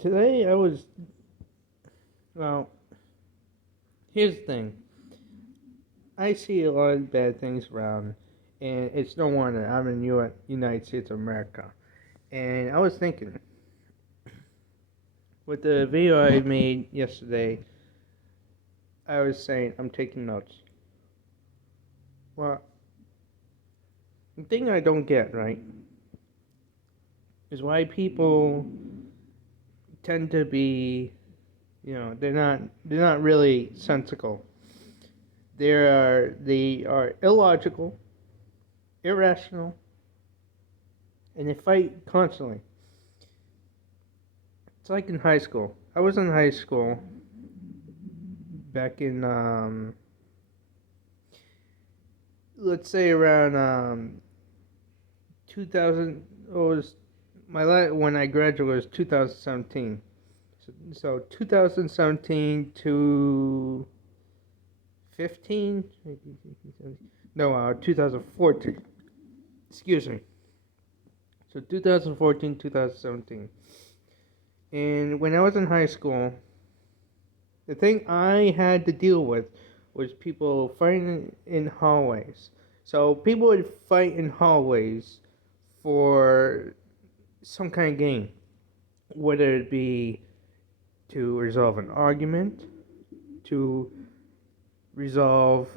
Today well, here's the thing. I see a lot of bad things around, and it's no wonder I'm in United States of America. And I was thinking, with the video I made yesterday, I was saying I'm taking notes. Well, the thing I don't get, right, is why people tend to be, they're not really sensical. They are illogical, irrational, and they fight constantly. It's like in high school. I was in high school back in let's say around 2000. It was when I graduated was 2017. So 2017 to 15. No, 2014. Excuse me. So 2014, 2017. And when I was in high school, the thing I had to deal with was people fighting in hallways. So people would fight in hallways for some kind of game, whether it be to resolve an argument, to resolve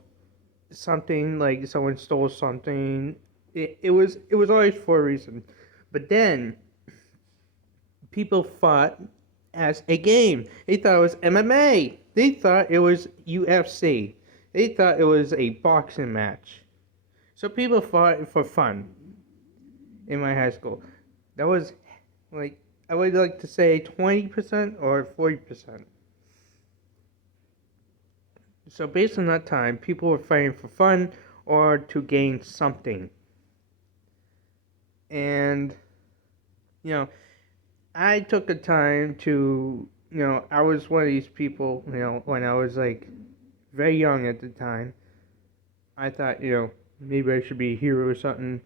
something like someone stole something. It was always for a reason. But then people fought as a game. They thought it was MMA. They thought it was UFC. They thought it was a boxing match. So people fought for fun in my high school. That was like I would like to say 20% or 40%. So based on that time, people were fighting for fun or to gain something. And you know, I took the time to, I was one of these people, when I was like very young at the time. I thought, maybe I should be a hero or something.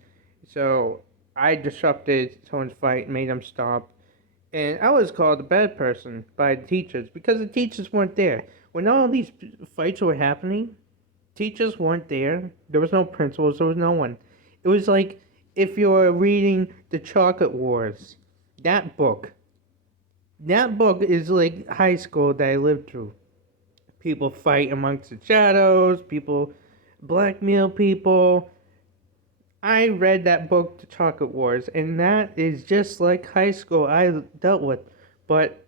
So I disrupted someone's fight, made them stop. And I was called a bad person by the teachers because the teachers weren't there. When all these fights were happening, teachers weren't there. There was no principals, there was no one. It was like if you were reading The Chocolate Wars, that book. That book is like high school that I lived through. People fight amongst the shadows, people blackmail people. I read that book, The Chocolate Wars, and that is just like high school I dealt with, but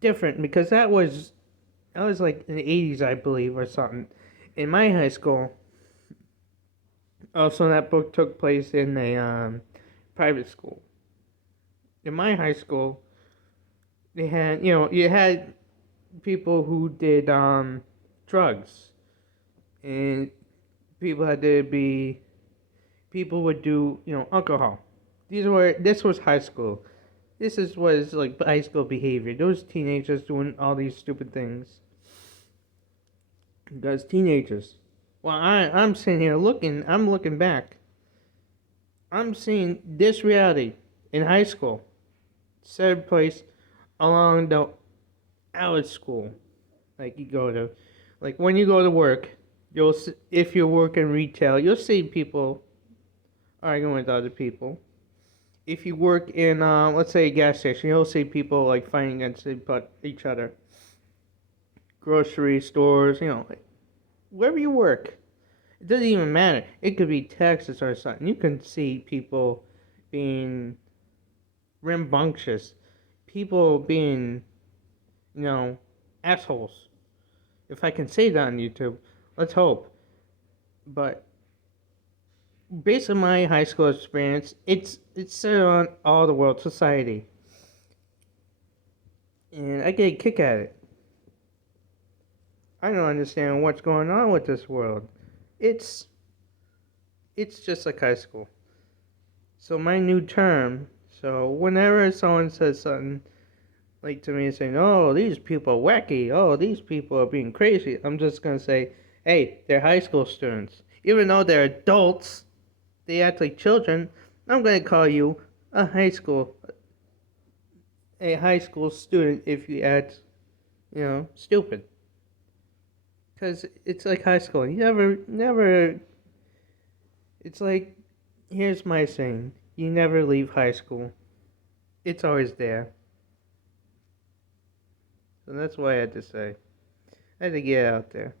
different because that was like in the 80s, I believe, or something. In my high school, also that book took place in a private school. In my high school, they had you had people who did drugs, and people had to be people would do alcohol. This was high school. Was like high school behavior. Those teenagers doing all these stupid things. Because teenagers. Well, I'm sitting here looking. I'm looking back. I'm seeing this reality in high school. Set place along the our school. Like you go to, like when you go to work, if you work in retail, you'll see people arguing with other people. If you work in, let's say, a gas station, you'll see people like fighting against each other. Grocery stores, like, wherever you work, it doesn't even matter. It could be Texas or something. You can see people being rambunctious, people being, you know, assholes. If I can say that on YouTube, let's hope. But based on my high school experience, it's set on all the world society, and I get a kick at it. I don't understand what's going on with this world. It's it's just like high school. So my new term. So whenever someone says something like to me saying, "Oh, these people are wacky. Oh, these people are being crazy," I'm just gonna say, "Hey, they're high school students. Even though they're adults, they act like children. I'm gonna call you a high school a high school student if you act, stupid. Because it's like high school. You never. It's like, here's my saying: you never leave high school. It's always there. So that's what I had to say. I had to get it out there.